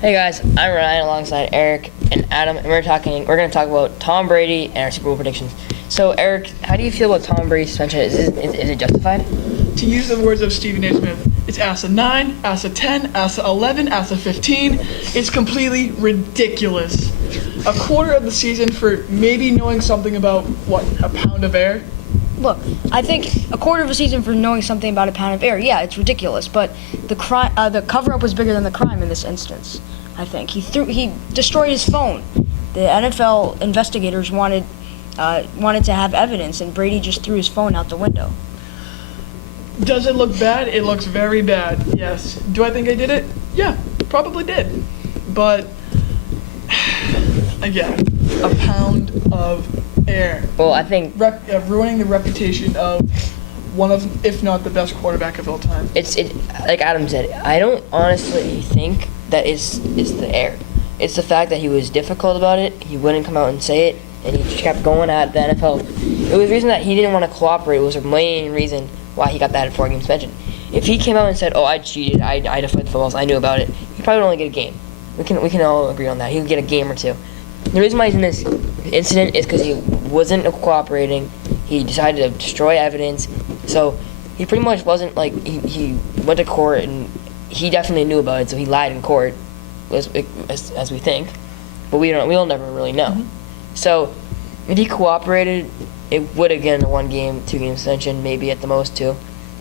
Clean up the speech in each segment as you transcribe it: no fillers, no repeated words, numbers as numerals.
Hey guys, I'm Ryan alongside Eric and Adam, and we're going to talk about Tom Brady and our Super Bowl predictions. So Eric, how do you feel about Tom Brady's suspension? Is it justified? To use the words of Stephen A. Smith, it's ASA 9, ASA 10, ASA 11, ASA 15. It's completely ridiculous. A quarter of the season for maybe knowing something about, a pound of air? Look, I think a quarter of a season for knowing something about a pound of air, yeah, it's ridiculous. But the cover-up was bigger than the crime in this instance. I think he destroyed his phone. The NFL investigators wanted to have evidence, and Brady just threw his phone out the window. Does it look bad? It looks very bad, yes. Do I think I did it? Yeah, probably did. But, again, a pound of air. Well, I think ruining the reputation of one of, if not the best quarterback of all time. it's like Adam said. I don't honestly think that it's the air. It's the fact that he was difficult about it. He wouldn't come out and say it, and he just kept going at the NFL. It was the reason that he didn't want to cooperate. It was a main reason why he got that 4-game suspension. If he came out and said, "Oh, I cheated. I deflated the footballs. I knew about it," he probably would only get a game. We can all agree on that. He would get a game or two. The reason why he's in this incident is because he wasn't cooperating. He decided to destroy evidence. So he pretty much wasn't like he went to court and he definitely knew about it. So he lied in court, as we think, but we'll never really know. Mm-hmm. So if he cooperated, it would have gotten a 1-game, 2-game suspension, maybe at the most 2.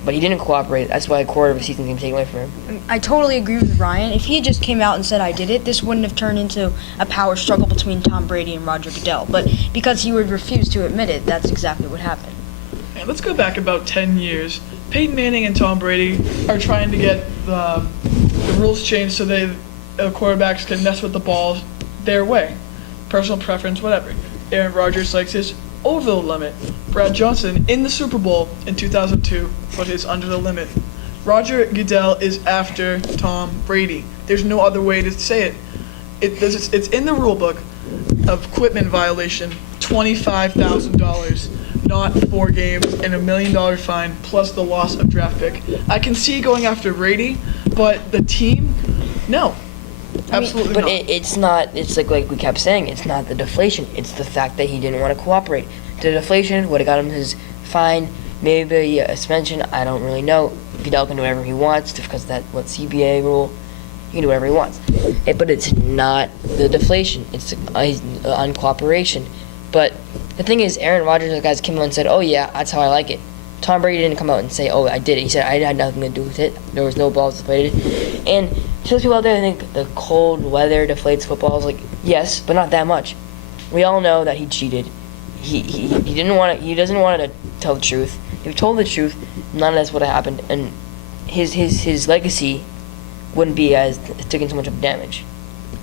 But he didn't cooperate. That's why a quarter of a season is going to take away from him. I totally agree with Ryan. If he just came out and said, "I did it," this wouldn't have turned into a power struggle between Tom Brady and Roger Goodell. But because he would refuse to admit it, that's exactly what happened. And let's go back about 10 years. Peyton Manning and Tom Brady are trying to get the rules changed so quarterbacks can mess with the ball their way. Personal preference, whatever. Aaron Rodgers likes his over the limit. Brad Johnson in the Super Bowl in 2002 put his under the limit. Roger Goodell is after Tom Brady. There's no other way to say it. It's in the rule book of equipment violation, $25,000, not 4 games and $1 million fine plus the loss of draft pick. I can see going after Brady, but the team, no. Absolutely but not. It's not. It's like we kept saying. It's not the deflation. It's the fact that he didn't want to cooperate. The deflation would have got him his fine, maybe a suspension. I don't really know. Goodell can do whatever he wants because that's what CBA rule. He can do whatever he wants. But it's not the deflation. It's on cooperation. But the thing is, Aaron Rodgers, the guys came out and said, "Oh yeah, that's how I like it." Tom Brady didn't come out and say, "Oh, I did it." He said, "I had nothing to do with it. There was no balls deflated." And to those people out there that think the cold weather deflates footballs, like, yes, but not that much. We all know that he cheated. He didn't want to. He doesn't want to tell the truth. If he told the truth, none of this would have happened, and his legacy wouldn't be as taking so much of damage.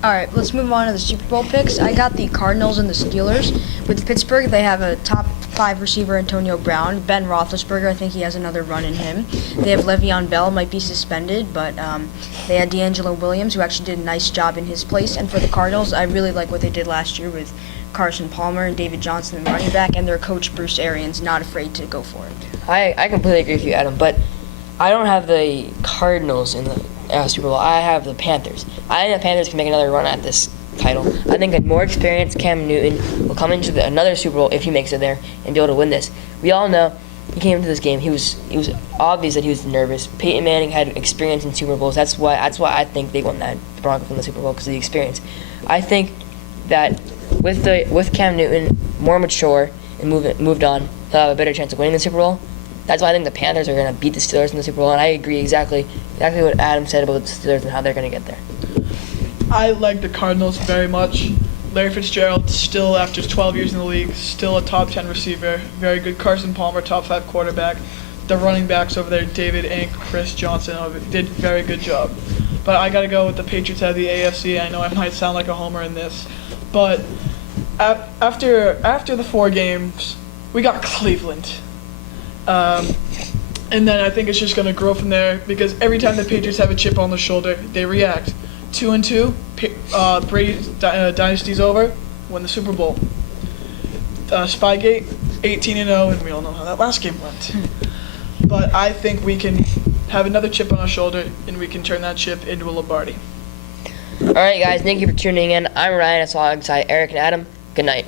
All right, let's move on to the Super Bowl picks. I got the Cardinals and the Steelers. With Pittsburgh, they have a top 5 receiver, Antonio Brown. Ben Roethlisberger, I think he has another run in him. They have Le'Veon Bell, might be suspended, but they had D'Angelo Williams, who actually did a nice job in his place. And for the Cardinals, I really like what they did last year with Carson Palmer and David Johnson, the running back, and their coach, Bruce Arians, not afraid to go for it. I completely agree with you, Adam, but I don't have the Cardinals in the Super Bowl. I have the Panthers. I think the Panthers can make another run at this title. I think a more experienced Cam Newton will come into another Super Bowl if he makes it there and be able to win this. We all know he came into this game. He was obvious that he was nervous. Peyton Manning had experience in Super Bowls. That's why I think they won that Broncos in the Super Bowl because of the experience. I think that with Cam Newton more mature and moved on, he'll have a better chance of winning the Super Bowl. That's why I think the Panthers are going to beat the Steelers in the Super Bowl, and I agree exactly what Adam said about the Steelers and how they're going to get there. I like the Cardinals very much. Larry Fitzgerald, still after 12 years in the league, still a top 10 receiver. Very good. Carson Palmer, top 5 quarterback. The running backs over there, David and Chris Johnson, did a very good job. But I got to go with the Patriots out of the AFC. I know I might sound like a homer in this, but after the 4 games, we got Cleveland. And then I think it's just going to grow from there because every time the Patriots have a chip on their shoulder, they react. 2-2, Brady's dynasty's over, win the Super Bowl. Spygate, 18-0, and we all know how that last game went. But I think we can have another chip on our shoulder, and we can turn that chip into a Lombardi. All right, guys, thank you for tuning in. I'm Ryan. It's alongside Eric and Adam. Good night.